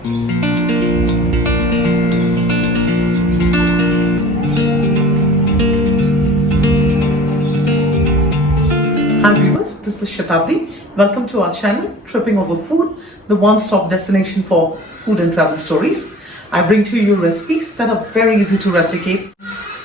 Hi viewers, this is Shatabdi. Welcome to our channel, Tripping Over Food, the one-stop destination for food and travel stories. I bring to you recipes that are very easy to replicate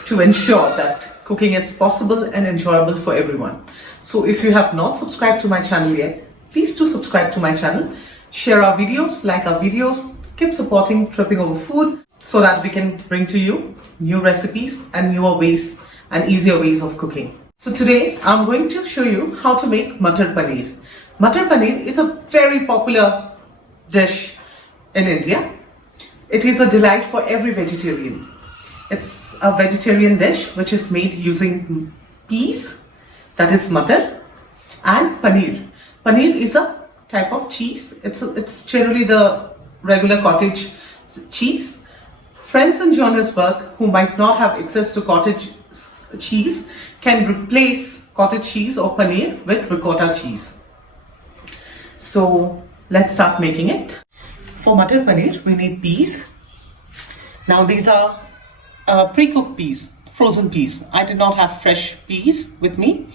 to ensure that cooking is possible and enjoyable for everyone. So if you have not subscribed to my channel yet, please do subscribe to my channel. Share our videos, like our videos, keep supporting Tripping Over Food so that we can bring to you new recipes and newer ways and easier ways of cooking. So today I'm going to show you how to make Matar Paneer. Matar Paneer is a very popular dish in India. It is a delight for every vegetarian. It's a vegetarian dish which is made using peas, that is matar, and paneer. Paneer is a type of cheese. It's generally the regular cottage cheese. Friends in Johannesburg who might not have access to cottage cheese can replace cottage cheese or paneer with ricotta cheese. So let's start making it. For Matar Paneer, we need peas. Now these are pre-cooked peas, frozen peas. I did not have fresh peas with me.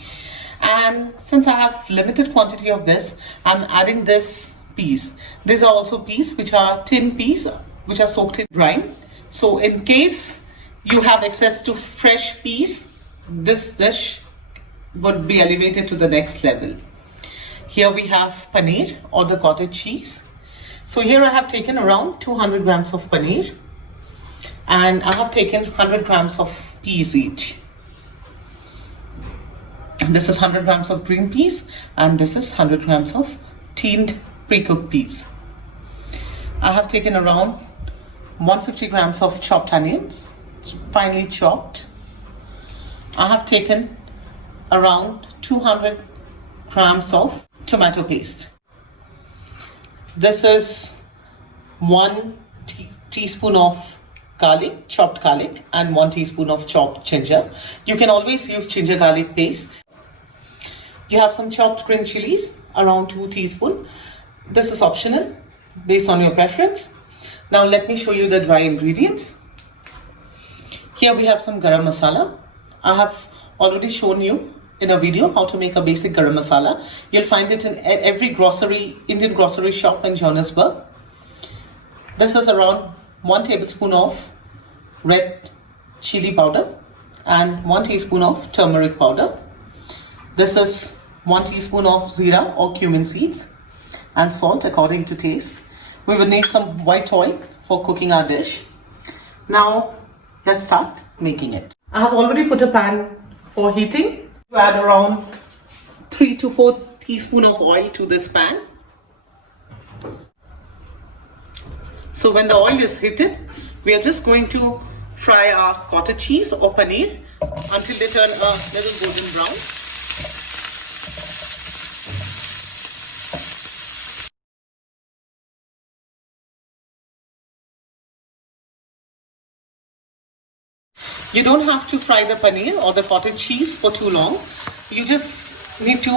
And since I have limited quantity of this, I'm adding this peas. These are also peas which are tin peas, which are soaked in brine. So in case you have access to fresh peas, this dish would be elevated to the next level. Here we have paneer or the cottage cheese. So here I have taken around 200 grams of paneer and I have taken 100 grams of peas each. This is 100 grams of green peas and this is 100 grams of tinned pre-cooked peas. I have taken around 150 grams of chopped onions, finely chopped. I have taken around 200 grams of tomato paste. This is 1 teaspoon of garlic, chopped garlic, and 1 teaspoon of chopped ginger. You can always use ginger garlic paste. You have some chopped green chilies, around 2 teaspoons. This is optional based on your preference. Now let me show you the dry ingredients. Here we have some garam masala. I have already shown you in a video how to make a basic garam masala. You'll find it in every Indian grocery shop in Johannesburg. This is around 1 tablespoon of red chili powder and 1 teaspoon of turmeric powder. This is 1 teaspoon of zira or cumin seeds and salt according to taste. We will need some white oil for cooking our dish. Now let's start making it. I have already put a pan for heating. To add around 3 to 4 teaspoons of oil to this pan. So when the oil is heated, we are just going to fry our cottage cheese or paneer until they turn a little golden brown. You don't have to fry the paneer or the cottage cheese for too long. You just need to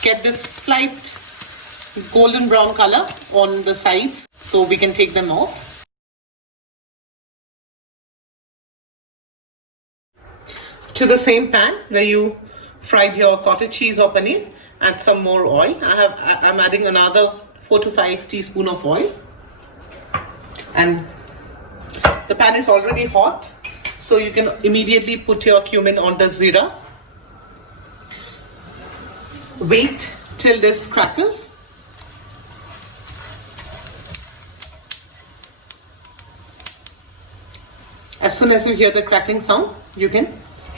get this slight golden brown color on the sides so we can take them off. To the same pan where you fried your cottage cheese or paneer, add some more oil. I'm adding another 4 to 5 teaspoons of oil. And the pan is already hot. So you can immediately put your cumin on the zira. Wait till this crackles. As soon as you hear the crackling sound, you can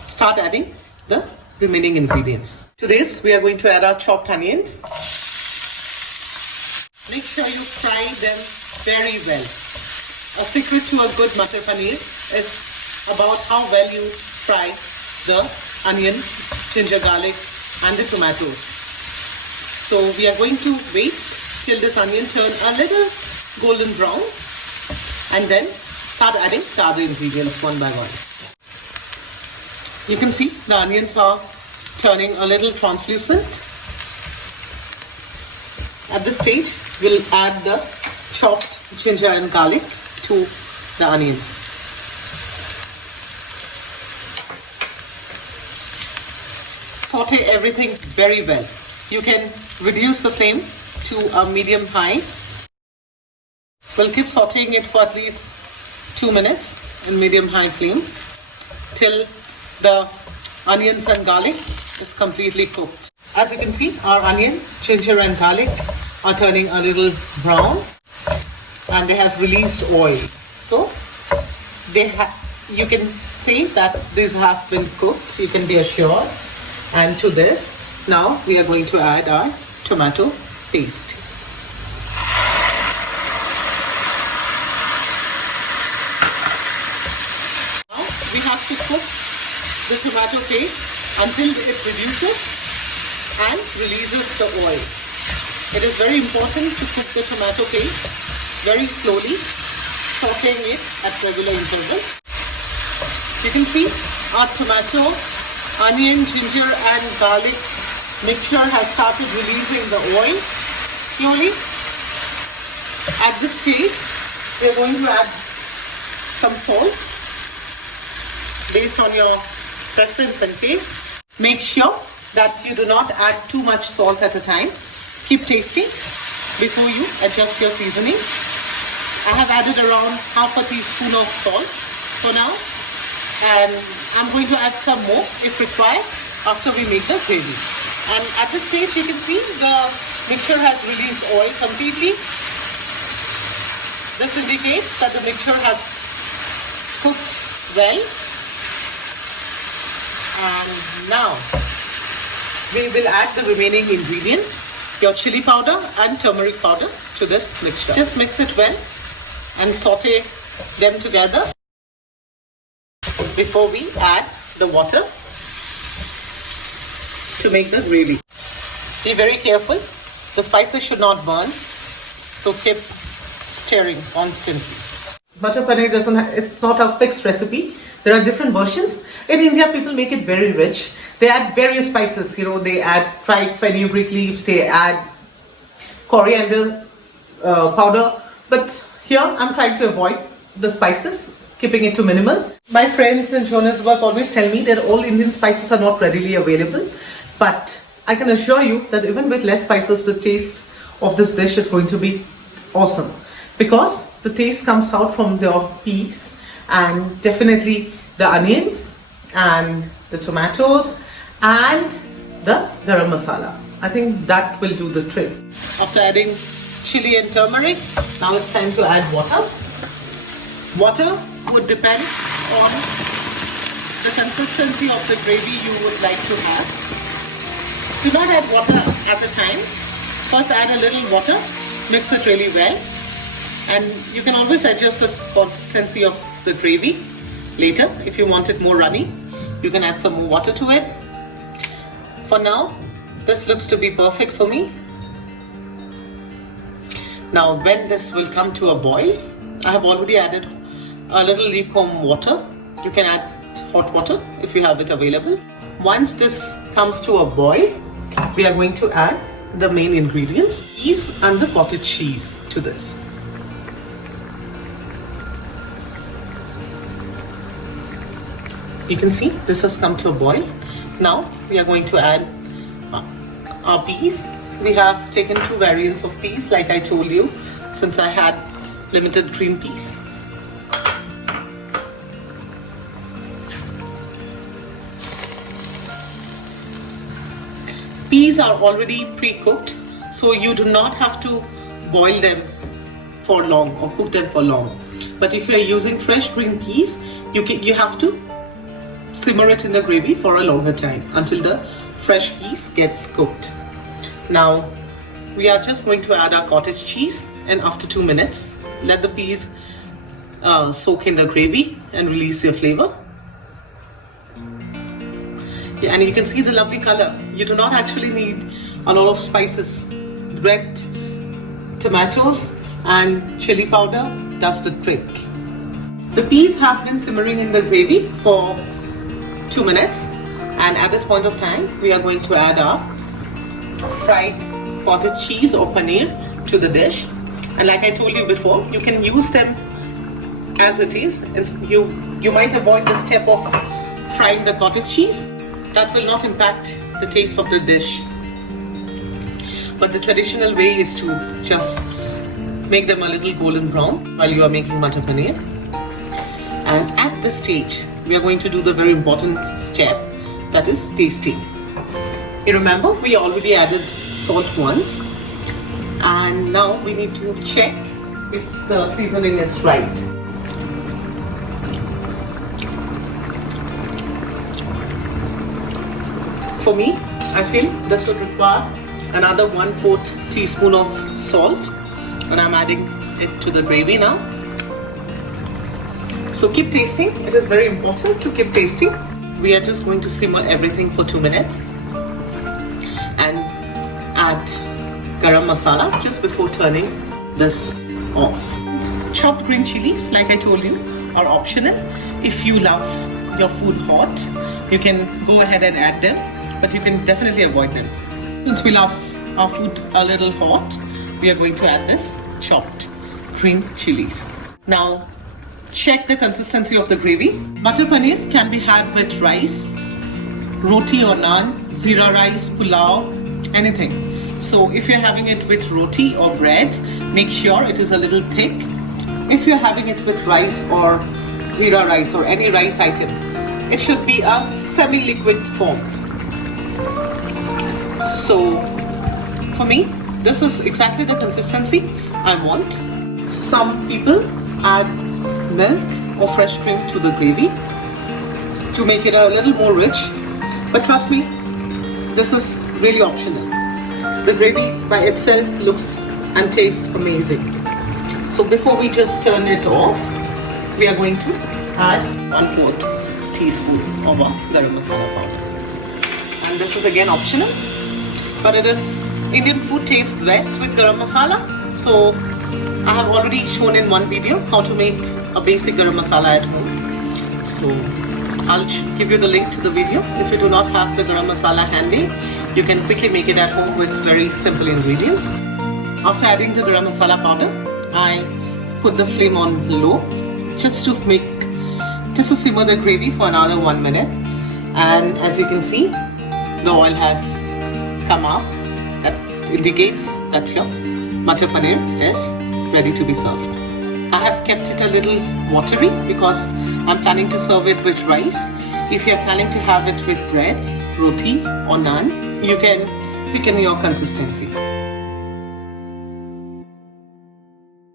start adding the remaining ingredients. To this, we are going to add our chopped onions. Make sure you fry them very well. A secret to a good Matar Paneer is about how well you fry the onion, ginger garlic and the tomatoes. So we are going to wait till this onion turn a little golden brown and then start adding the other ingredients one by one. You can see the onions are turning a little translucent. At this stage, we'll add the chopped ginger and garlic to the onions. Saute everything very well. You can reduce the flame to a medium high. We'll keep sauteing it for at least 2 minutes in medium high flame till the onions and garlic is completely cooked. As you can see, our onion, ginger and garlic are turning a little brown and they have released oil. So you can say that these have been cooked, you can be assured. And to this, now we are going to add our tomato paste. Now we have to cook the tomato paste until it reduces and releases the oil. It is very important to cook the tomato paste very slowly, sauteing it at regular intervals. You can see our tomato, onion, ginger and garlic mixture has started releasing the oil slowly. At this stage, we are going to add some salt based on your preference and taste. Make sure that you do not add too much salt at a time. Keep tasting before you adjust your seasoning. I have added around half a teaspoon of salt for now, and I'm going to add some more if required after we make the gravy. And at this stage you can see the mixture has released oil completely. This indicates that the mixture has cooked well. And now we will add the remaining ingredients, your chili powder and turmeric powder, to this mixture. Just mix it well and saute them together before we add the water to make the gravy. Be very careful, the spices should not burn, so keep stirring constantly. Matar Paneer it's not a fixed recipe. There are different versions. In India, people make it very rich. They add various spices, they add fried fenugreek leaves, they add coriander powder. But here, I'm trying to avoid the spices, keeping it to minimal. My friends in Johannesburg always tell me that all Indian spices are not readily available. But I can assure you that even with less spices, the taste of this dish is going to be awesome. Because the taste comes out from the peas and definitely the onions and the tomatoes and the garam masala. I think that will do the trick. After adding chili and turmeric, now it's time to add water. Water would depend on the consistency of the gravy you would like to have. Do not add water at the time. First add a little water, mix it really well, and you can always adjust the consistency of the gravy later. If you want it more runny, you can add some more water to it. For now, this looks to be perfect for me. Now when this will come to a boil, I have already added a little lukewarm water. You can add hot water if you have it available. Once this comes to a boil, we are going to add the main ingredients, peas and the cottage cheese to this. You can see this has come to a boil. Now we are going to add our peas. We have taken 2 variants of peas like I told you, since I had limited green peas. Peas are already pre-cooked, so you do not have to boil them for long or cook them for long. But if you are using fresh green peas, you have to simmer it in the gravy for a longer time until the fresh peas gets cooked. Now we are just going to add our cottage cheese, and after 2 minutes let the peas soak in the gravy and release their flavor. Yeah, and you can see the lovely color. You do not actually need a lot of spices. Red tomatoes and chili powder does the trick. The peas have been simmering in the gravy for 2 minutes, and at this point of time we are going to add our fried cottage cheese or paneer to the dish. And like I told you before, you can use them as it is. You might avoid the step of frying the cottage cheese. That will not impact the taste of the dish. But the traditional way is to just make them a little golden brown while you are making Matar Paneer. And at this stage, we are going to do the very important step, that is tasting. You remember, we already added salt once, and now we need to check if the seasoning is right. For me, I feel this would require another 1/4 teaspoon of salt, and I'm adding it to the gravy now. So keep tasting. It is very important to keep tasting. We are just going to simmer everything for 2 minutes and add garam masala just before turning this off. Chopped green chilies, like I told you, are optional. If you love your food hot, you can go ahead and add them, but you can definitely avoid them. Since we love our food a little hot, we are going to add this chopped green chilies. Now, check the consistency of the gravy. Matar Paneer can be had with rice, roti or naan, zira rice, pulao, anything. So if you're having it with roti or bread, make sure it is a little thick. If you're having it with rice or zira rice or any rice item, it should be a semi-liquid form. So for me, this is exactly the consistency I want. Some people add milk or fresh cream to the gravy to make it a little more rich, but trust me, this is really optional. The gravy by itself looks and tastes amazing. So before we just turn it off, we are going to add 1/4 teaspoon of our garam masala powder. And this is again optional, but it is Indian food tastes best with garam masala. So I have already shown in one video how to make a basic garam masala at home. So I'll give you the link to the video. If you do not have the garam masala handy, you can quickly make it at home with very simple ingredients. After adding the garam masala powder, I put the flame on low just to simmer the gravy for another 1 minute. And as you can see, the oil has come up. That indicates that your Matar Paneer is ready to be served. I have kept it a little watery because I'm planning to serve it with rice. If you're planning to have it with bread, roti or naan, you can pick in your consistency.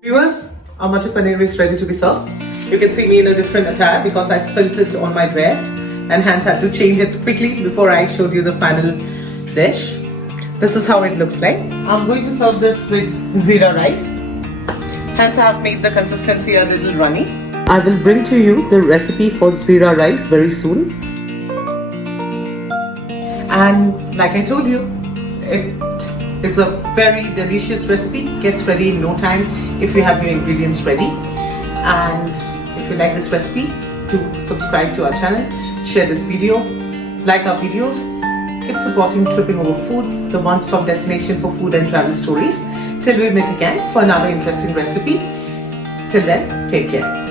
Viewers, our Matar Paneer is ready to be served. You can see me in a different attire because I spilt it on my dress and hence had to change it quickly before I showed you the final dish. This is how it looks like. I'm going to serve this with zira rice. Hence I have made the consistency a little runny. I will bring to you the recipe for zira rice very soon. And like I told you, it is a very delicious recipe. Gets ready in no time if you have your ingredients ready. And if you like this recipe, do subscribe to our channel, share this video, like our videos. Keep supporting Tripping Over Food, the one-stop destination for food and travel stories. Till we meet again for another interesting recipe. Till then, take care.